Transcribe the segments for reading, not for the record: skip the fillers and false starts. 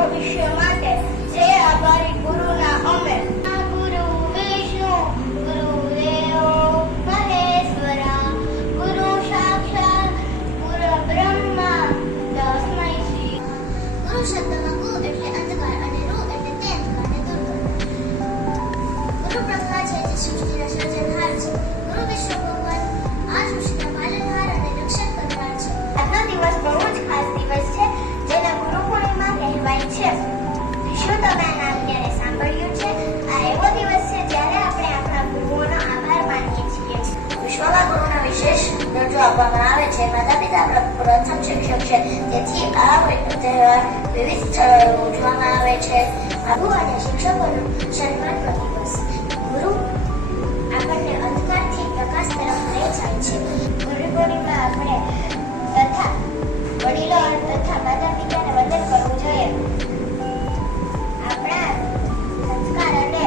ભવિષ્ય માટે જે આભારી ગુરુના અમે. ગુરુ વિષ્ણુ ગુરુદેવો મહેશ્વરા ગુરુ સાક્ષાત પરબ્રહ્મા તસ્મૈ શ્રી. ગુરુ શબ્દમાં ગુ એટલે અંધકાર અને રૂ એટલે તે અંધકારને દૂર કરવો. ગુરુ બ્રહ્મા છે જે સૃષ્ટિના સર્જનહાર છે. ગુરુ વિષ્ણુ ભગવાન આ સૃષ્ટિના પાલનહાર અને રક્ષણ કરનાર છે. આજનો દિવસ બહુ જ ખાસ દિવસ છે જેને ગુરુ પૂર્ણિમા કહેવાય છે. શું તમે આ નામ ક્યારે સાંભળ્યું છે? આ એવો દિવસ છે જ્યારે આપણે આપણા ગુરુઓનો આભાર માનીએ છીએ. વિશ્વમાં ગુરુનો વિશેષ દરજ્જો આપવામાં આવે છે. માતા પિતા પ્રથમ શિક્ષક છે, તેથી આ તહેવાર વિવિધ સ્થળોએ ઉજવવામાં આવે છે. ગુરુ અને શિક્ષકોનું સન્માનનો દિવસ. ગુરુ આપણને અંધકારથી પ્રકાશ તરફ લઈ જાય છે. ગુરુ પૂર્ણિમા આપણે તથા વડીલો તથા માતા પિતાને વંદન કરવું જોઈએ. આપણા સંસ્કાર અને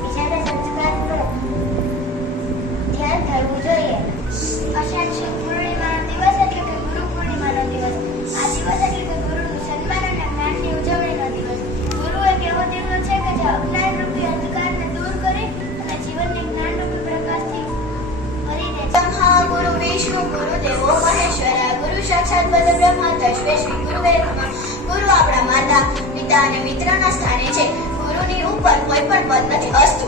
બીજાના સંસ્કારનું ધ્યાન ધરવું જોઈએ. અષાઢ શુક્લ પૂર્ણિમાનો દિવસ એટલે કે ગુરુ પૂર્ણિમાનો દિવસ. આ દિવસ એટલે કે ગુરુનું સન્માન અને જ્ઞાનની ઉજવણીનો દિવસ. ગુરુ એક એવો દિવ્ય છે કે જે અજ્ઞાન રૂપી અંધકારને દૂર કરી અને જીવનને જ્ઞાન રૂપી પ્રકાશથી ભરી દે છે. ગુરુ વિષ્ણુ ગુરુદેવો મહેશ્વરા ગુરુ સાક્ષાત પરબ્રહ્મા તસ્મૈ શ્રી ગુરુવે નમઃ. ગુરુ આપણા માતા પિતા અને મિત્રના સ્થાને છે. ગુરુની ઉપર કોઈ પણ પદ નથી. અસ્તુ.